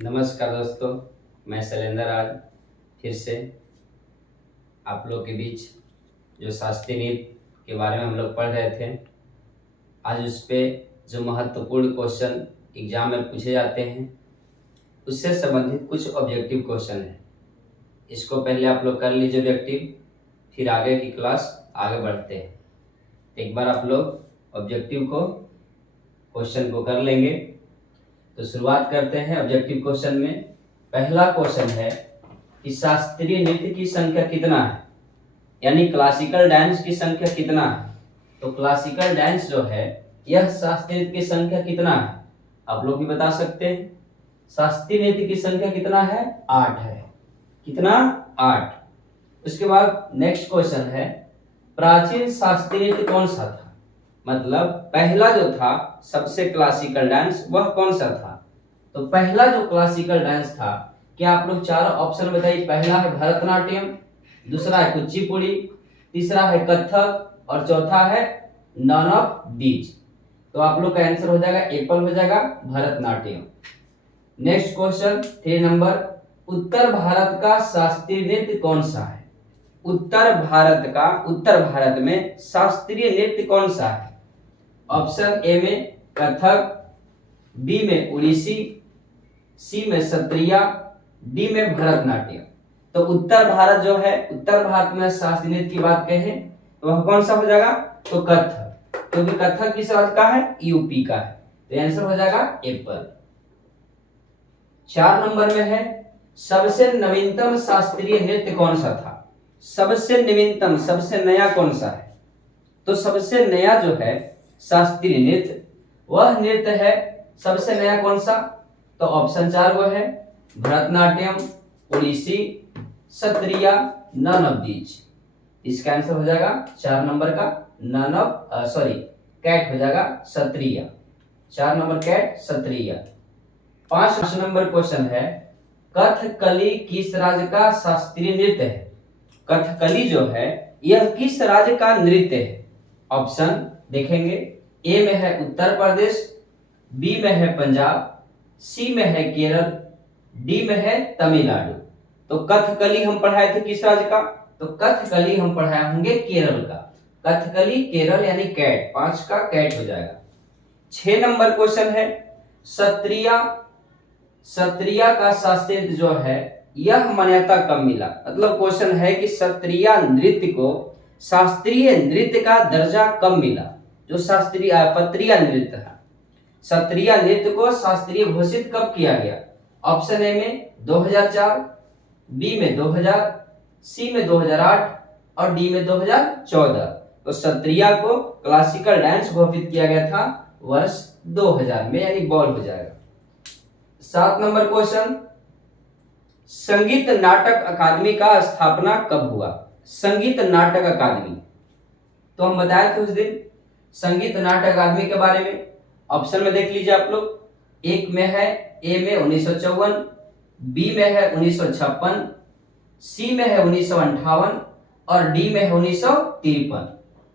नमस्कार दोस्तों, मैं शैलेंद्र आज फिर से आप लोग के बीच जो शास्त्रीय नृत्य के बारे में हम लोग पढ़ रहे थे, आज उस पे जो महत्वपूर्ण क्वेश्चन एग्जाम में पूछे जाते हैं उससे संबंधित कुछ ऑब्जेक्टिव क्वेश्चन है। इसको पहले आप लोग कर लीजिए ऑब्जेक्टिव, फिर आगे की क्लास आगे बढ़ते हैं। एक बार आप लोग ऑब्जेक्टिव को क्वेश्चन को कर लेंगे तो शुरुआत करते हैं ऑब्जेक्टिव क्वेश्चन में। पहला क्वेश्चन है कि शास्त्रीय नृत्य की संख्या कितना है, यानी क्लासिकल डांस की संख्या कितना है। तो क्लासिकल डांस जो है यह शास्त्रीय नृत्य की संख्या कितना है, आप लोग भी बता सकते हैं। शास्त्रीय नृत्य की संख्या कितना है, 8 है। कितना, 8। उसके बाद नेक्स्ट क्वेश्चन है प्राचीन शास्त्रीय नृत्य कौन सा था, मतलब पहला जो था सबसे क्लासिकल डांस वह कौन सा था। तो पहला जो क्लासिकल डांस था, क्या आप लोग चारों ऑप्शन बताइए। पहला है भरतनाट्यम, दूसरा है कुचिपुड़ी, तीसरा है कथक और चौथा है नन ऑफ दीज। तो आप लोग का आंसर हो जाएगा एप्पल, हो जाएगा भरतनाट्यम। नेक्स्ट क्वेश्चन 3 नंबर, उत्तर भारत का शास्त्रीय नृत्य कौन सा है। उत्तर भारत में शास्त्रीय नृत्य कौन सा है। ऑप्शन ए में कथक, बी में उड़ीसी, सी में सत्रिया, डी में भरतनाट्यम। तो उत्तर भारत जो है, उत्तर भारत में शास्त्रीय नृत्य की बात कहें तो वह कौन सा हो जाएगा, तो कथक, क्योंकि कथक किस राज्य का है, यूपी का है। तो आंसर हो जाएगा एप्पल। 4 नंबर में है सबसे नवीनतम शास्त्रीय नृत्य कौन सा था। सबसे नवीनतम, सबसे नया कौन सा है। तो सबसे नया जो है शास्त्रीय नृत्य, वह नृत्य है सबसे नया कौन सा। तो ऑप्शन 4 वो है Bharatanatyam, Odissi, Sattriya, none of these. इसका आंसर हो जाएगा 4 नंबर का नन ऑफ कैट हो जाएगा सत्रिया। 4 नंबर कैट सत्रिया। 5 नंबर क्वेश्चन है कथकली किस राज्य का शास्त्रीय नृत्य है। कथकली जो है यह किस राज्य का नृत्य है। ऑप्शन देखेंगे, ए में है उत्तर प्रदेश, बी में है पंजाब, सी में है केरल, डी में है तमिलनाडु। तो कथकली हम पढ़ाए थे किस राज्य का, तो कथकली हम पढ़ाए होंगे केरल का। कथकली केरल यानी कैट, 5 का कैट हो जाएगा। 6 नंबर क्वेश्चन है सत्रिया का शास्त्रीय नृत्य जो है यह मान्यता कब मिला। मतलब क्वेश्चन है कि सत्रिय नृत्य को शास्त्रीय नृत्य का दर्जा कब मिला। जो पत्रिया नृत्य है, सत्रिय नृत्य को शास्त्रीय घोषित कब किया गया। ऑप्शन ए में 2004, बी में 2000, सी में 2008 और डी में 2014। तो सत्रिया को क्लासिकल डांस घोषित किया गया था वर्ष 2000 में, यानी बॉल हो जाएगा। 7 नंबर क्वेश्चन संगीत नाटक अकादमी का स्थापना कब हुआ। संगीत नाटक अकादमी, तो हम बताए थे उस दिन संगीत नाटक अकादमी के बारे में। ऑप्शन में देख लीजिए आप लोग, एक में है ए में 1954, बी में है 1956, सी में है 1958 और डी में है 1953।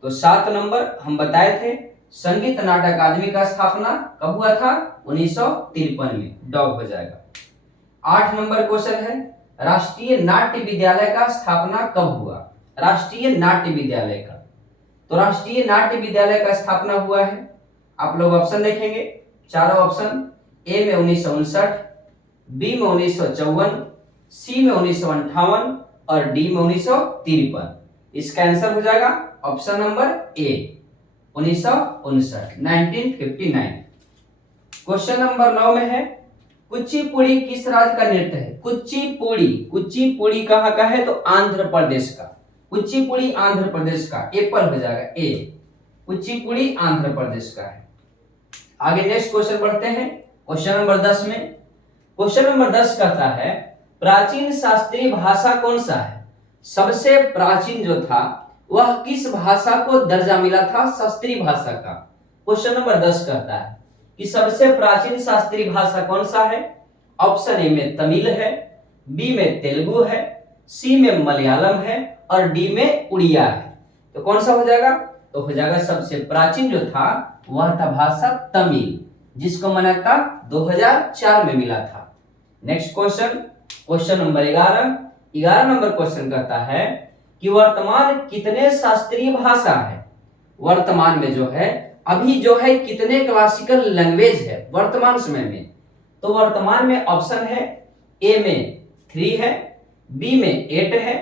तो 7 नंबर हम बताए थे संगीत नाटक अकादमी का स्थापना कब हुआ था, 1953 में, डॉग हो जाएगा। 8 नंबर क्वेश्चन है राष्ट्रीय नाट्य विद्यालय का स्थापना कब हुआ। राष्ट्रीय नाट्य विद्यालय का, तो राष्ट्रीय नाट्य विद्यालय का स्थापना हुआ है, आप लोग ऑप्शन देखेंगे, चारों ऑप्शन, ए में 1959, बी में 1954, सी में 1958 और डी में 1953। इसका आंसर हो जाएगा ऑप्शन नंबर ए 1959। क्वेश्चन नंबर 9 में है कुचिपुड़ी किस राज्य का नृत्य है। कुचिपुड़ी कहाँ का है, तो आंध्र प्रदेश का। कुचिपुड़ी आंध्र प्रदेश का, एप्पल हो जाएगा ए, कुचिपुड़ी आंध्र प्रदेश का है। आगे नेक्स्ट क्वेश्चन बढ़ते हैं क्वेश्चन नंबर 10 में। क्वेश्चन नंबर 10 कहता है प्राचीन शास्त्रीय भाषा कौन सा है। सबसे प्राचीन जो था वह किस भाषा को दर्जा मिला था शास्त्रीय भाषा का। क्वेश्चन नंबर 10 कहता है कि सबसे प्राचीन शास्त्रीय भाषा कौन सा है। ऑप्शन ए में तमिल है, बी में तेलुगु है, सी में मलयालम है और डी में उड़िया है। तो कौन सा हो जाएगा, तो हो जाएगा सबसे प्राचीन जो था वह था भाषा तमिल, जिसको मान्यता 2004 में मिला था। Next question, question number 11 number question कहता है कि वर्तमान कितने शास्त्रीय भाषा है। वर्तमान में जो है, अभी जो है कितने क्लासिकल लैंग्वेज है वर्तमान समय में। तो वर्तमान में ऑप्शन है ए में 3 है, बी में 8 है,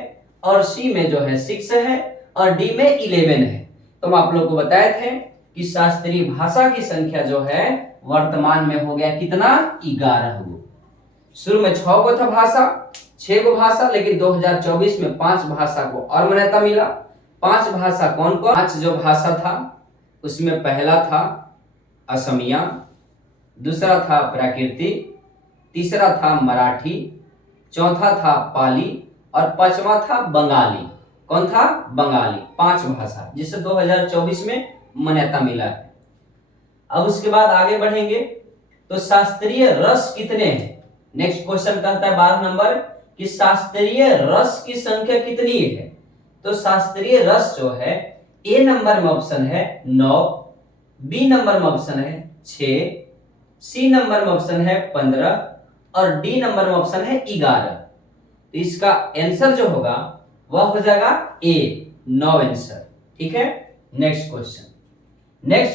और सी में जो है 6 है, और डी में 11 है। तो हम आप लोग को बताए थे कि शास्त्रीय भाषा की संख्या जो है वर्तमान में हो गया कितना, 11 गो। शुरू में 6 गो था भाषा, 6 गो भाषा, लेकिन 2024 में 5 भाषा को और मान्यता मिला। 5 भाषा कौन कौन, 5 जो भाषा था उसमें पहला था असमिया, दूसरा था प्राकृतिक, तीसरा था मराठी, चौथा था पाली, और पांचवा था बंगाली। कौन था, बंगाली। 5 भाषा जिसे 2024 में मान्यता मिला है। अब उसके बाद आगे बढ़ेंगे तो शास्त्रीय रस कितने हैं। नेक्स्ट क्वेश्चन कहता है 12 नंबर कि शास्त्रीय रस की संख्या कितनी है। तो शास्त्रीय रस जो है, ए नंबर में ऑप्शन है 9, बी नंबर में ऑप्शन है 6, सी नंबर में ऑप्शन है 15, और डी नंबर में ऑप्शन है 11। तो इसका आंसर जो होगा वह हो जाएगा ए, 9 आंसर। ठीक है। नेक्स्ट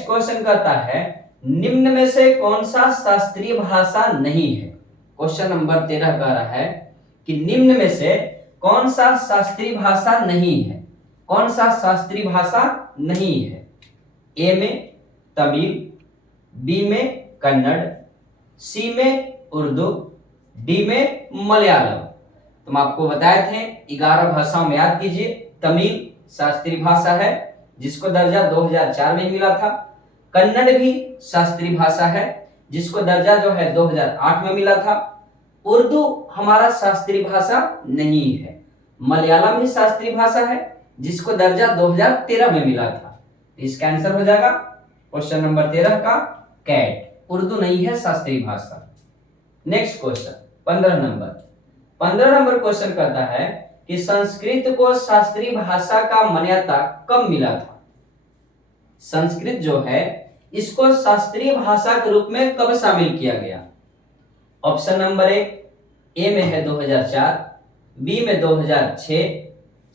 क्वेश्चन कहता है निम्न में से कौन सा शास्त्रीय भाषा नहीं है। क्वेश्चन नंबर 13 कह रहा है कि निम्न में से कौन सा शास्त्रीय भाषा नहीं है। कौन सा शास्त्रीय भाषा नहीं है। ए में तमिल, बी में कन्नड़, सी में उर्दू, डी में मलयालम। तो हम आपको बताए थे 11 भाषाओं में याद कीजिए। तमिल शास्त्रीय भाषा है जिसको दर्जा 2004 में मिला था। कन्नड़ भी शास्त्रीय भाषा है जिसको दर्जा जो है 2008 में मिला था। उर्दू हमारा शास्त्रीय भाषा नहीं है। मलयालम भी शास्त्रीय भाषा है जिसको दर्जा 2013 में मिला था। इसका आंसर हो जाएगा क्वेश्चन नंबर 13 का कैट। उर्दू नहीं है शास्त्रीय भाषा। नेक्स्ट क्वेश्चन 15 नंबर क्वेश्चन कहता है कि संस्कृत को शास्त्रीय भाषा का मान्यता कब मिला था। संस्कृत जो है इसको शास्त्रीय भाषा के रूप में कब शामिल किया गया। ऑप्शन नंबर 1, ए में है 2004, बी में 2006,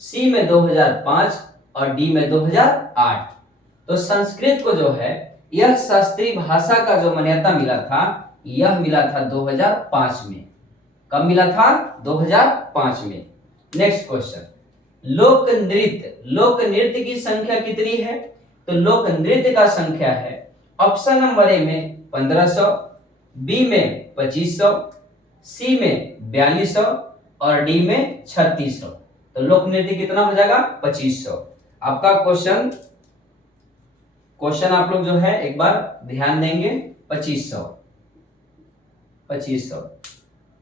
सी में 2005, और डी में 2008। तो संस्कृत को जो है यह शास्त्रीय भाषा का जो मान्यता मिला था, यह मिला था 2005 में। कब मिला था, 2005 में। नेक्स्ट क्वेश्चन, लोक नृत्य की संख्या कितनी है। तो लोक नृत्य का संख्या है ऑप्शन नंबर ए में 1500, बी में 2500, सी में 4200, और डी में 3600। तो लोक नृत्य कितना हो जाएगा, 2500। आपका क्वेश्चन आप लोग जो है एक बार ध्यान देंगे, 2500।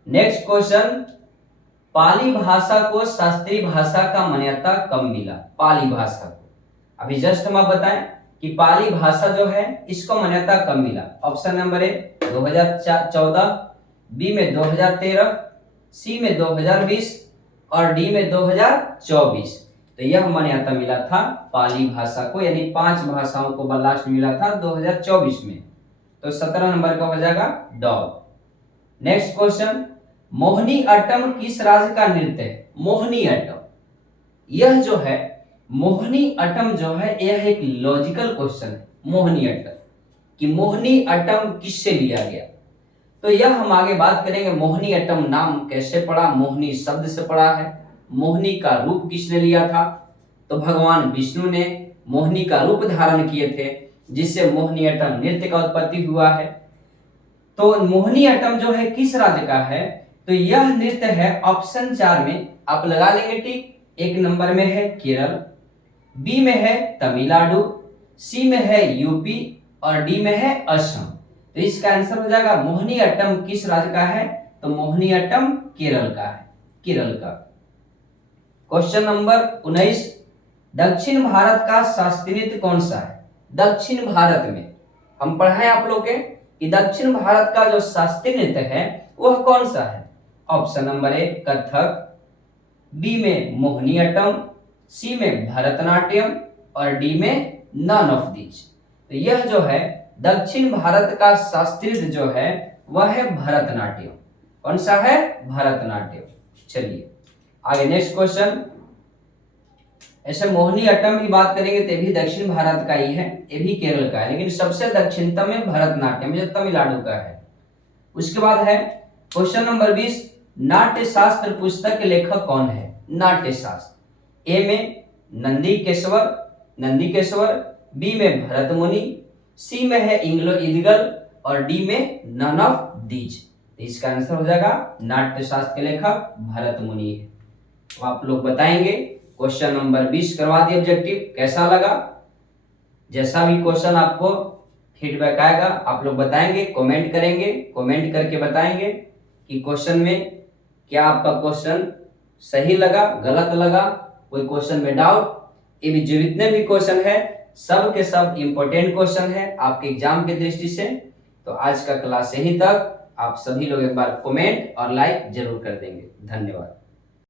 नेक्स्ट क्वेश्चन, पाली भाषा को शास्त्रीय भाषा का मान्यता कब मिला। पाली भाषा को अभी जस्ट हम बताएं कि पाली भाषा जो है इसको मान्यता कब मिला। ऑप्शन नंबर ए 2014, बी में 2013, सी में 2020, और डी में 2024। तो यह मान्यता मिला था पाली भाषा को, यानी 5 भाषाओं को लास्ट मिला था 2024 में। तो 17 नंबर का हो जाएगा dog. Next question, Mohini Attam किस राज्य का नृत्य है। मोहिनी अट्टम, यह जो है मोहिनी अट्टम जो है यह एक लॉजिकल क्वेश्चन है। मोहिनी अट्टम कि मोहिनी अट्टम किससे लिया गया। तो यह हम आगे बात करेंगे। मोहिनी अट्टम नाम कैसे पड़ा, मोहिनी शब्द से पड़ा है। मोहिनी का रूप किसने लिया था। तो भगवान विष्णु ने मोहिनी का रूप धारण किए थे, जिससे मोहिनी अट्टम नृत्य का उत्पत्ति हुआ है। तो मोहिनी अट्टम जो है किस राज्य का है। तो यह नृत्य है ऑप्शन 4 में आप लगा लेंगे टिक। 1 नंबर में है केरल, बी में है तमिलनाडु, सी में है यूपी, और डी में है असम। तो इसका आंसर हो जाएगा मोहिनी अट्टम किस राज्य का है। तो मोहिनी अट्टम केरल का है, केरल का। क्वेश्चन नंबर 19, दक्षिण भारत का शास्त्रीय नृत्य कौन सा है। दक्षिण भारत में हम पढ़ाए आप लोग के कि दक्षिण भारत का जो शास्त्रीय नृत्य है वह कौन सा है। Option number A Kathak, B में मोहिनीअट्टम, सी में भरतनाट्यम, और डी में नन ऑफ दीज। तो यह जो है दक्षिण भारत का शास्त्रीय नृत्य जो है वह है भरतनाट्यम। कौन सा है? भरतनाट्यम। चलिए आगे नेक्स्ट क्वेश्चन। ऐसे मोहिनी अट्टम की बात करेंगे तो भी दक्षिण भारत का ही है, ये भी केरल का है, लेकिन सबसे दक्षिणतम में भरतनाट्यम जो तमिलनाडु का है। उसके बाद है क्वेश्चन नंबर 20, नाट्य शास्त्र पुस्तक के लेखक कौन है? नाट्य शास्त्र, ए में नंदीकेश्वर, बी में भरत मुनि, सी में है इंग्लो इदगल और डी में नन ऑफ दीज। इसका आंसर हो जाएगा नाट्य शास्त्र के लेखक भरत मुनि है। तो आप लोग बताएंगे क्वेश्चन नंबर 20 करवा दिए ऑब्जेक्टिव, कैसा लगा? जैसा भी क्वेश्चन आपको फीडबैक आएगा आप लोग बताएंगे, कमेंट करेंगे, कमेंट करके बताएंगे कि क्वेश्चन में क्या आपका क्वेश्चन सही लगा, गलत लगा, कोई क्वेश्चन में डाउट। ये भी जो जितने भी क्वेश्चन है सब के सब इंपॉर्टेंट क्वेश्चन है आपके एग्जाम की दृष्टि से। तो आज का क्लास यहीं तक। आप सभी लोग एक बार कमेंट और लाइक जरूर कर देंगे। धन्यवाद।